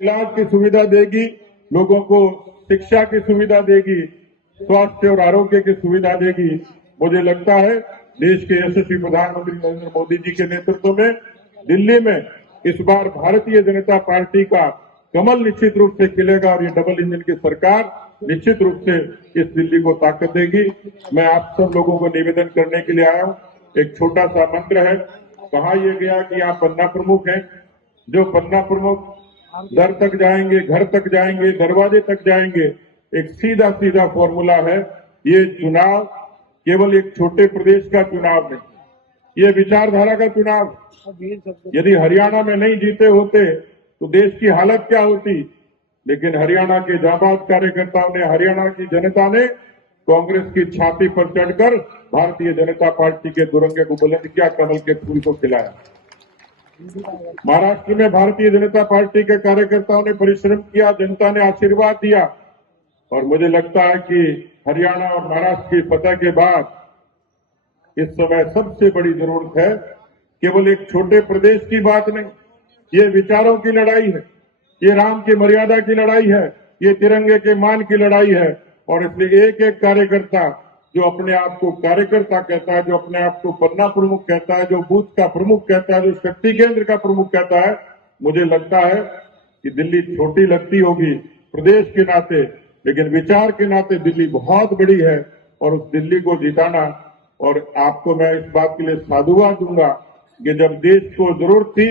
इलाज की सुविधा देगी, लोगों को शिक्षा की सुविधा देगी, स्वास्थ्य और आरोग्य की सुविधा देगी। मुझे लगता है देश के यशस्वी प्रधानमंत्री नरेंद्र मोदी जी के नेतृत्व में दिल्ली में इस बार भारतीय जनता पार्टी का कमल निश्चित रूप से खिलेगा और ये डबल इंजन की सरकार निश्चित रूप से इस दिल्ली को ताकत देगी। मैं आप सब लोगों को निवेदन करने के लिए आया हूं। एक छोटा सा मंत्र है, कहा यह गया कि आप पन्ना प्रमुख हैं। जो पन्ना प्रमुख दर तक जाएंगे, घर तक जाएंगे, दरवाजे तक जाएंगे, एक सीधा सीधा फॉर्मूला है। ये चुनाव केवल एक छोटे प्रदेश का चुनाव नहीं, ये विचारधारा का चुनाव। यदि हरियाणा में नहीं जीते होते तो देश की हालत क्या होती। लेकिन हरियाणा के जाबाज कार्यकर्ताओं ने, हरियाणा की जनता ने कांग्रेस की छाती पर चढ़कर भारतीय जनता पार्टी के दुरंगे को बुलंद किया, कमल के फूल को खिलाया। महाराष्ट्र में भारतीय जनता पार्टी के कार्यकर्ताओं ने परिश्रम किया, जनता ने आशीर्वाद दिया। और मुझे लगता है कि हरियाणा और महाराष्ट्र की फतह के बाद इस समय सबसे बड़ी जरूरत है केवल एक छोटे प्रदेश की बात नहीं, ये विचारों की लड़ाई है, ये राम की मर्यादा की लड़ाई है, ये तिरंगे के मान की लड़ाई है। और इसलिए एक एक कार्यकर्ता जो अपने आप को कार्यकर्ता कहता है, जो अपने आप को पन्ना प्रमुख कहता है, जो बूथ का प्रमुख कहता है, जो शक्ति केंद्र का प्रमुख कहता है, मुझे लगता है कि दिल्ली छोटी लगती होगी प्रदेश के नाते, लेकिन विचार के नाते दिल्ली बहुत बड़ी है। और उस दिल्ली को जिताना, और आपको मैं इस बात के लिए साधुवाद दूंगा कि जब देश को जरूरत थी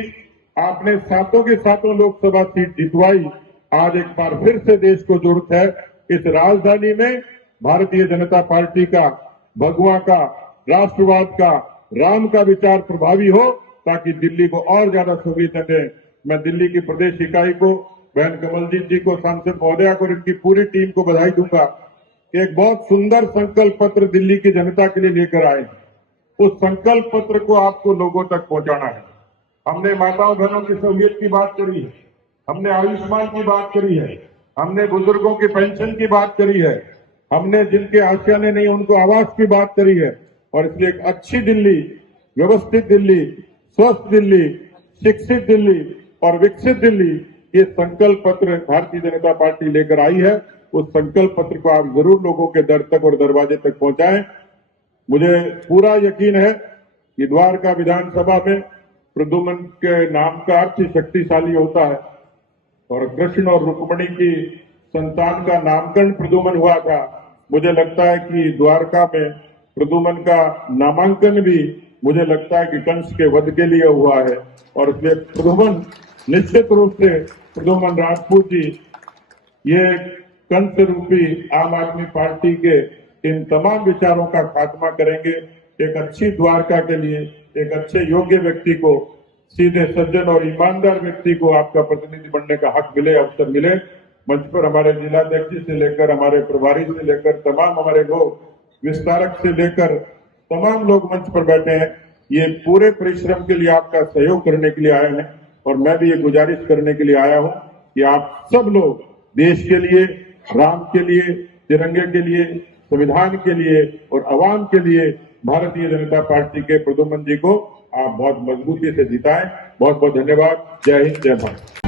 आपने सातों की सातों लोकसभा सीट जितवाई। आज एक बार फिर से देश को जरूरत है इस राजधानी में भारतीय जनता पार्टी का, भगवा का, राष्ट्रवाद का, राम का विचार प्रभावी हो, ताकि दिल्ली को और ज्यादा सुविधा दें। मैं दिल्ली की प्रदेश इकाई को, बहन कमलजीत जी को, सांसद महोदया को, इनकी पूरी टीम को बधाई दूंगा। एक बहुत सुंदर संकल्प पत्र दिल्ली की जनता के लिए लेकर आए। उस संकल्प पत्र को आपको लोगों तक पहुंचाना है। हमने माताओं बहनों की सहूलियत की बात करी है, हमने आयुष्मान की बात करी है, हमने बुजुर्गों की पेंशन की बात करी है, हमने जिनके आशियाने नहीं उनको आवास की बात करी है। और इसलिए एक अच्छी दिल्ली, व्यवस्थित दिल्ली, स्वस्थ दिल्ली, शिक्षित दिल्ली और विकसित दिल्ली, ये संकल्प पत्र भारतीय जनता पार्टी लेकर आई है। उस संकल्प पत्र को आप जरूर लोगों के दर तक और दरवाजे तक पहुंचाएं। मुझे पूरा यकीन है कि द्वारका विधानसभा में प्रद्युम्न के नाम का अर्थ शक्तिशाली होता है, और कृष्ण और रुक्मणी की संतान का नामकरण प्रद्युम्न हुआ था। मुझे लगता है कि द्वारका में प्रद्युम्न का नामांकन भी मुझे लगता है कि कंस के वध के लिए हुआ है। और इसलिए प्रद्युम्न, निश्चित रूप से प्रद्युम्न राजपूत जी ये कंस रूपी आम आदमी पार्टी के इन तमाम विचारों का खात्मा करेंगे। एक अच्छी द्वारका के लिए एक अच्छे योग्य व्यक्ति को, सीधे सज्जन और ईमानदार व्यक्ति को आपका प्रतिनिधि बनने का हक मिले, अवसर मिले। मंच पर हमारे जिलाध्यक्ष से लेकर, हमारे प्रभारी से लेकर, तमाम हमारे लोग, विस्तारक से लेकर तमाम लोग मंच पर बैठे हैं। ये पूरे परिश्रम के लिए आपका सहयोग करने के लिए आए हैं। और मैं भी ये गुजारिश करने के लिए आया हूं कि आप सब लोग देश के लिए, राम के लिए, तिरंगे के लिए, संविधान के लिए और अवाम के लिए भारतीय जनता पार्टी के प्रद्युम्न जी को आप बहुत मजबूती से जिताएं। बहुत बहुत धन्यवाद। जय हिंद, जय भारत।